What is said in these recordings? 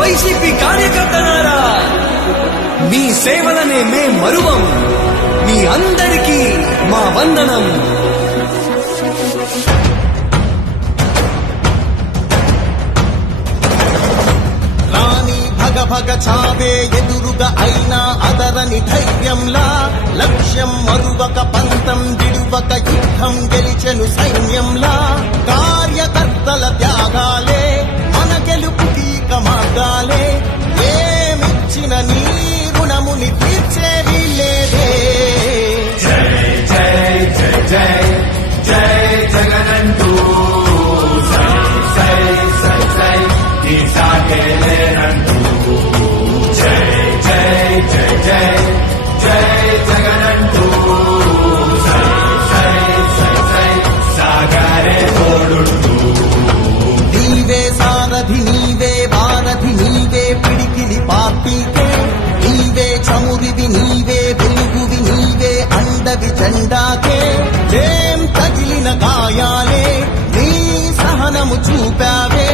YCP కార్యకర్తలారా, మీ సేవలనే మే మరువం. మీ అందరికీ మా వందనం. భగ చావే ఎదురుగా అయినా అదరని ధైర్యంలా, లక్ష్యం మరువక పంతం విడువక యుద్ధం గెలిచెను సైన్యంలా. కార్యకర్తల త్యాగాలే మన గెలుపుకీక మార్గాలే. ఏమిచ్చిన నీ రుణముని తీర్చేది లేదే. జై జై జై జై జై జగనంటూ సై సై సై సై ఈ సాగేలేనంటూ. జై జై జై జై జై జగనంటూ సై సై సై సై సాగరే తోడుంటూ. నీవే సారథి నీవే వారధి నీవే పిడికిలి పార్టీకే. నీవే చమురివి నీవే వెలుగువి నీవే అండవి జెండాకే. ఏం తగిలిన గాయాలే నీ సహనము చూపావే.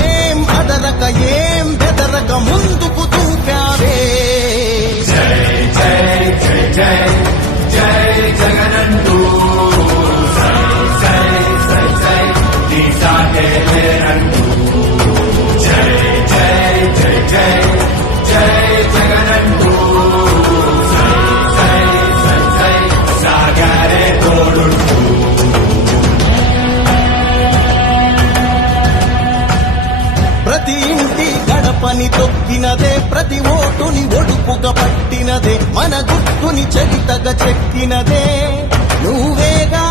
ఏం అదరక ఏం బెదరక ముందుకు చూపావే. జై జై జై జై జై జగనంటూ సై సై సై సై ఈ సాగేలేనంటూ. జై జై జై జై జై జగనంటూ సై సై సై సై సాగరే తోడుంటూ. ప్రతి ఇంటి గడపని తొక్కినదే, ప్రతి ఓటుని ఒడుపుగా పట్టినదే, మన గుర్తుని చరితగా చెక్కినదే నువ్వేగా.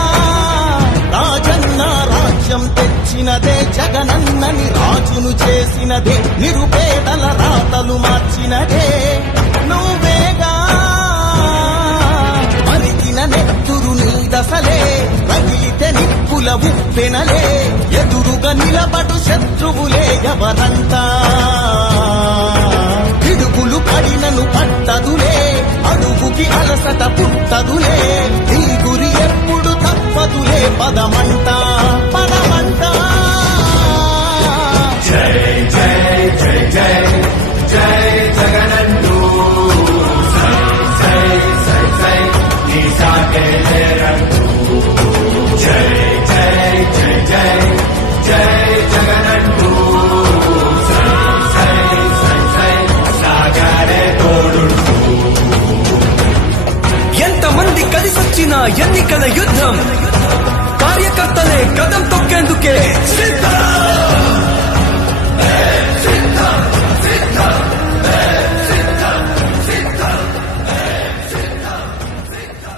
రాజన్న రాజ్యం తెచ్చినదే, జగనన్నని రాజును చేసినదే, నిరుపేదల రాతలు మార్చినదే నువ్వేగా. మరిగిన నెత్తురు నీ దశలే, రగిలితే నిప్పుల ఉప్పెనలే, ఎదురుగా నిలబడు శత్రువులే ఎవరంతా. పిడుగులు పడినను పట్టదులే, అడుగుకి అలసట పుట్టదులే, నీ గురి ఎప్పుడు తప్పదులే, పదమంట పదమంట. జై